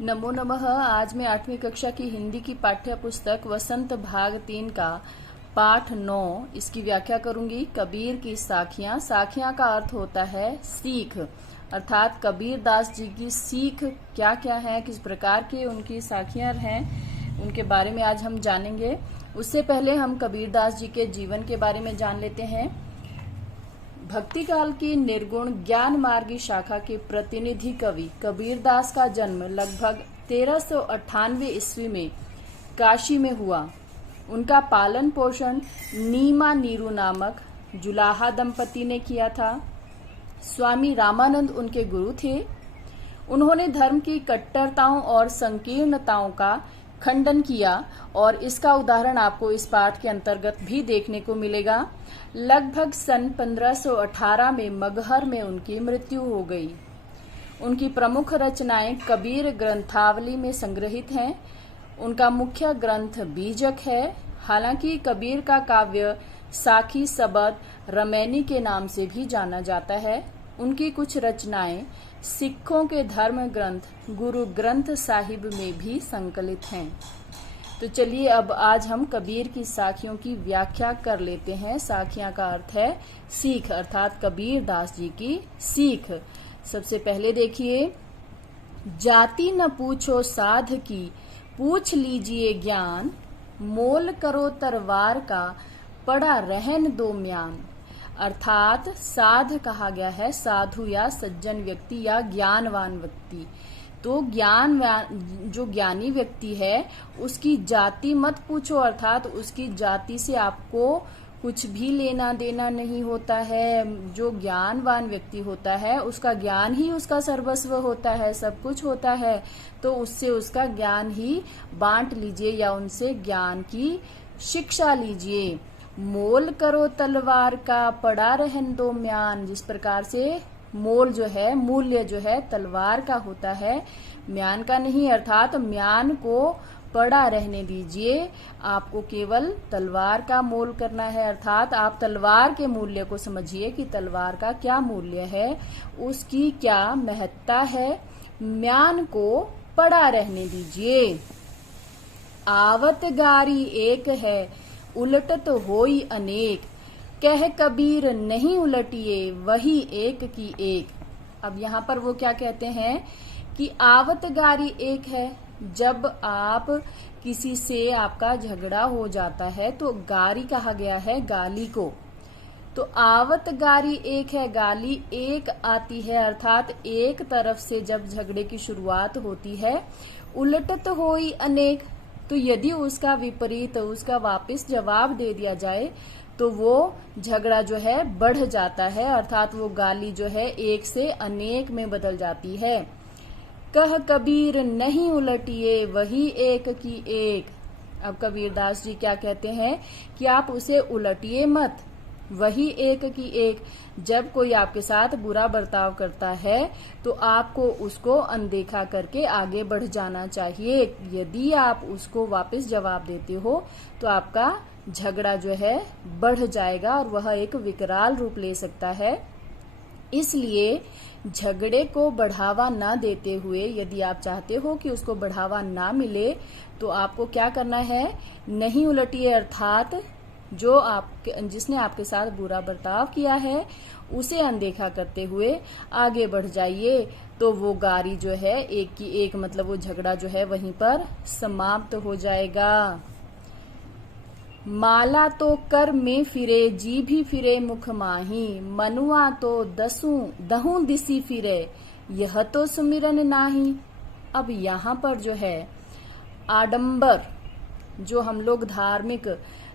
नमो नमः। आज मैं 8वीं कक्षा की हिंदी की पाठ्य पुस्तक वसंत भाग 3 का पाठ 9 इसकी व्याख्या करूंगी। कबीर की साखियां। साखियां का अर्थ होता है सीख, अर्थात कबीर दास जी की सीख क्या क्या है, किस प्रकार की उनकी साखियां हैं, उनके बारे में आज हम जानेंगे। उससे पहले हम कबीर दास जी के जीवन के बारे में जान लेते हैं। भक्ति काल की निर्गुण ज्ञान मार्गी शाखा के प्रतिनिधि कवि कबीरदास का जन्म लगभग 1398 ईस्वी में काशी में हुआ। उनका पालन पोषण नीमा नीरू नामक जुलाहा दंपति ने किया था। स्वामी रामानंद उनके गुरु थे। उन्होंने धर्म की कट्टरताओं और संकीर्णताओं का खंडन किया और इसका उदाहरण आपको इस पाठ के अंतर्गत भी देखने को मिलेगा। लगभग सन 1518 में मगहर में उनकी मृत्यु हो गई। उनकी प्रमुख रचनाएं कबीर ग्रंथावली में संग्रहित हैं। उनका मुख्य ग्रंथ बीजक है। हालांकि कबीर का काव्य साखी सबद रमैनी के नाम से भी जाना जाता है। उनकी कुछ रचनाएं सिखों के धर्म ग्रंथ गुरु ग्रंथ साहिब में भी संकलित हैं। तो चलिए अब आज हम कबीर की साखियों की व्याख्या कर लेते हैं। साखियां का अर्थ है सीख, अर्थात कबीर दास जी की सीख। सबसे पहले देखिए, जाति न पूछो साध की, पूछ लीजिए ज्ञान, मोल करो तरवार का, पड़ा रहन दो म्यान। अर्थात साध कहा गया है साधु या सज्जन व्यक्ति या ज्ञानवान व्यक्ति। तो जो ज्ञानी व्यक्ति है उसकी जाति मत पूछो, अर्थात उसकी जाति से आपको कुछ भी लेना देना नहीं होता है। जो ज्ञानवान व्यक्ति होता है उसका ज्ञान ही उसका सर्वस्व होता है, सब कुछ होता है। तो उससे उसका ज्ञान ही बांट लीजिए या उनसे ज्ञान की शिक्षा लीजिए। मोल करो तलवार का, पड़ा रहन दो म्यान। जिस प्रकार से मोल जो है, मूल्य जो है तलवार का होता है, म्यान का नहीं, अर्थात म्यान को पड़ा रहने दीजिए। आपको केवल तलवार का मोल करना है, अर्थात आप तलवार के मूल्य को समझिए कि तलवार का क्या मूल्य है, उसकी क्या महत्ता है। म्यान को पड़ा रहने दीजिए। आवत गारी एक है, उलटत होई अनेक, कह कबीर नहीं उलटिए, वही एक की एक। अब यहाँ पर वो क्या कहते हैं कि आवत गारी एक है। जब आप किसी से आपका झगड़ा हो जाता है तो गारी कहा गया है गाली को। तो आवत गारी एक है, गाली एक आती है, अर्थात एक तरफ से जब झगड़े की शुरुआत होती है। उलटत होई अनेक, तो यदि उसका विपरीत, उसका वापस जवाब दे दिया जाए तो वो झगड़ा जो है बढ़ जाता है, अर्थात वो गाली जो है एक से अनेक में बदल जाती है। कह कबीर नहीं उलटिए, वही एक की एक। अब कबीरदास जी क्या कहते हैं कि आप उसे उलटिए मत, वही एक की एक। जब कोई आपके साथ बुरा बर्ताव करता है तो आपको उसको अनदेखा करके आगे बढ़ जाना चाहिए। यदि आप उसको वापस जवाब देते हो तो आपका झगड़ा जो है बढ़ जाएगा और वह एक विकराल रूप ले सकता है। इसलिए झगड़े को बढ़ावा ना देते हुए, यदि आप चाहते हो कि उसको बढ़ावा ना मिले तो आपको क्या करना है, नहीं उलटिए, अर्थात जिसने आपके साथ बुरा बर्ताव किया है उसे अनदेखा करते हुए आगे बढ़ जाइए। तो वो गारी जो है एक की एक, मतलब वो झगड़ा जो है वहीं पर समाप्त हो जाएगा। माला तो कर में फिरे, जी भी फिरे मुख माही, मनुआ तो दहू दिसी फिरे, यह तो सुमिरन नाही। अब यहाँ पर जो है आडंबर, जो हम लोग धार्मिक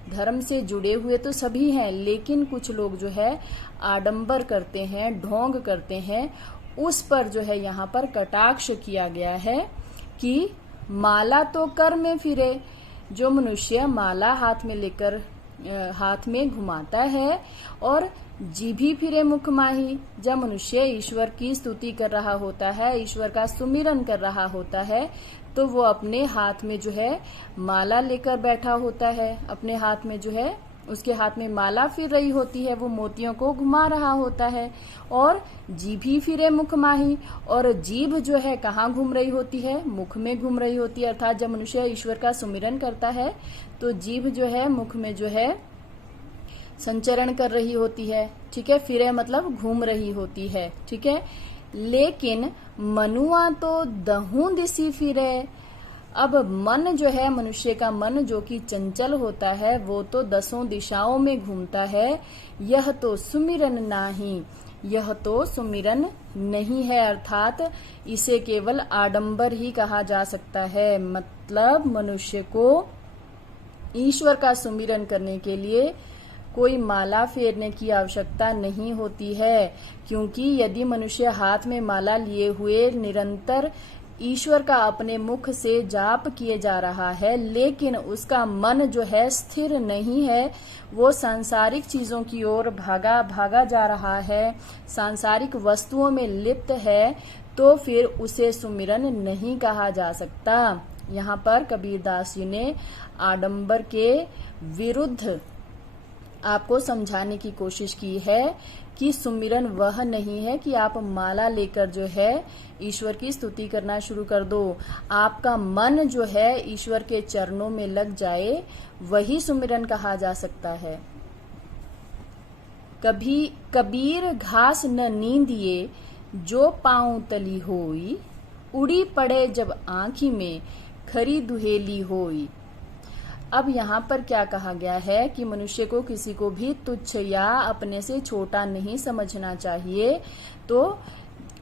धर्म से जुड़े हुए तो सभी हैं, लेकिन कुछ लोग जो है आडंबर करते हैं, ढोंग करते हैं, उस पर जो है यहाँ पर कटाक्ष किया गया है कि माला तो कर में फिरे। जो मनुष्य माला हाथ में लेकर हाथ में घुमाता है, और जीभी फिरे मुख माही, जब मनुष्य ईश्वर की स्तुति कर रहा होता है, ईश्वर का सुमिरन कर रहा होता है, तो वो अपने हाथ में जो है माला लेकर बैठा होता है, अपने हाथ में जो है उसके हाथ में माला फिर रही होती है, वो मोतियों को घुमा रहा होता है। और जीभी फिरे मुख माही, और जीभ जो है कहाँ घूम रही होती है, मुख में घूम रही होती है। अर्थात जब मनुष्य ईश्वर का सुमिरन करता है तो जीभ जो है मुख में जो है संचरण कर रही होती है। ठीक है, फिरे मतलब घूम रही होती है। ठीक है, लेकिन मनुआ तो दहू दिसी फिरे। अब मन जो है, मनुष्य का मन जो कि चंचल होता है, वो तो 10 दिशाओं में घूमता है। यह तो सुमिरन नाही, यह तो सुमिरन नहीं है, अर्थात इसे केवल आडंबर ही कहा जा सकता है। मतलब मनुष्य को ईश्वर का सुमिरन करने के लिए कोई माला फेरने की आवश्यकता नहीं होती है, क्योंकि यदि मनुष्य हाथ में माला लिए हुए निरंतर ईश्वर का अपने मुख से जाप किए जा रहा है, लेकिन उसका मन जो है स्थिर नहीं है, वो सांसारिक चीजों की ओर भागा जा रहा है, सांसारिक वस्तुओं में लिप्त है, तो फिर उसे सुमिरन नहीं कहा जा सकता। यहाँ पर कबीरदास जी ने आडंबर के विरुद्ध आपको समझाने की कोशिश की है कि सुमिरन वह नहीं है कि आप माला लेकर जो है ईश्वर की स्तुति करना शुरू कर दो। आपका मन जो है ईश्वर के चरणों में लग जाए, वही सुमिरन कहा जा सकता है। कभी कबीर घास न नींदिए, जो पाँव तली होई, उड़ी पड़े जब आँखी में, खरी दुहेली होई। अब यहाँ पर क्या कहा गया है कि मनुष्य को किसी को भी तुच्छ या अपने से छोटा नहीं समझना चाहिए। तो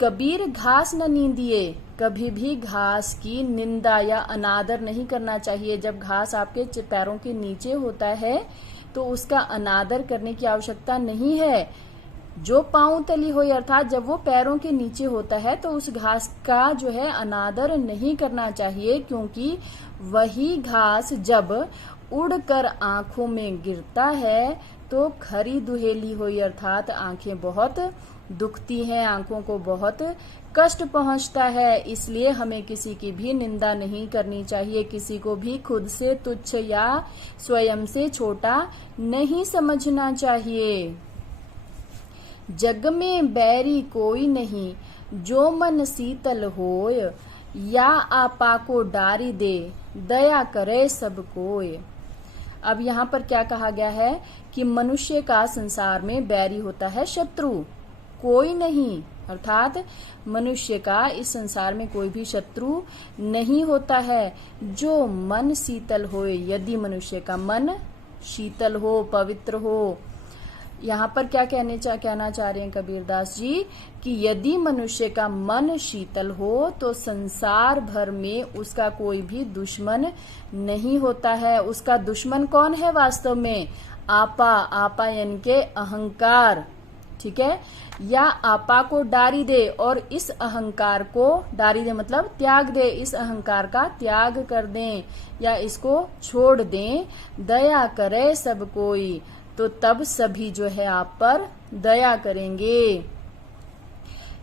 कबीर घास न नींदिए, कभी भी घास की निंदा या अनादर नहीं करना चाहिए। जब घास आपके पैरों के नीचे होता है तो उसका अनादर करने की आवश्यकता नहीं है। जो पाँव तली हो, अर्थात जब वो पैरों के नीचे होता है तो उस घास का जो है अनादर नहीं करना चाहिए, क्योंकि वही घास जब उड़कर आंखों में गिरता है तो खरी दुहेली हुई, अर्थात आंखें बहुत दुखती हैं, आंखों को बहुत कष्ट पहुंचता है। इसलिए हमें किसी की भी निंदा नहीं करनी चाहिए, किसी को भी खुद से तुच्छ या स्वयं से छोटा नहीं समझना चाहिए। जग में बैरी कोई नहीं, जो मन शीतल होय, या आपा को डारी दे, दया करे सब कोय। अब यहाँ पर क्या कहा गया है कि मनुष्य का संसार में बैरी होता है शत्रु, कोई नहीं, अर्थात मनुष्य का इस संसार में कोई भी शत्रु नहीं होता है। जो मन शीतल होए, यदि मनुष्य का मन शीतल हो, पवित्र हो। यहाँ पर क्या कहना चाह रहे हैं कबीरदास जी कि यदि मनुष्य का मन शीतल हो तो संसार भर में उसका कोई भी दुश्मन नहीं होता है। उसका दुश्मन कौन है वास्तव में? आपा यानी के अहंकार। ठीक है, या आपा को डारी दे, और इस अहंकार को डारी दे मतलब त्याग दे, इस अहंकार का त्याग कर दें या इसको छोड़ दें। दया करे सब कोई, तो तब सभी जो है आप पर दया करेंगे।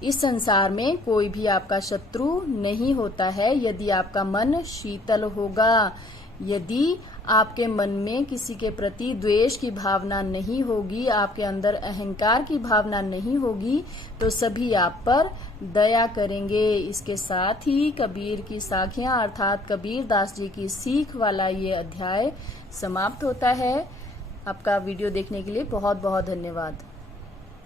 इस संसार में कोई भी आपका शत्रु नहीं होता है यदि आपका मन शीतल होगा। यदि आपके मन में किसी के प्रति द्वेष की भावना नहीं होगी, आपके अंदर अहंकार की भावना नहीं होगी, तो सभी आप पर दया करेंगे। इसके साथ ही कबीर की साखियां अर्थात कबीरदास जी की सीख वाला ये अध्याय समाप्त होता है। आपका वीडियो देखने के लिए बहुत बहुत धन्यवाद।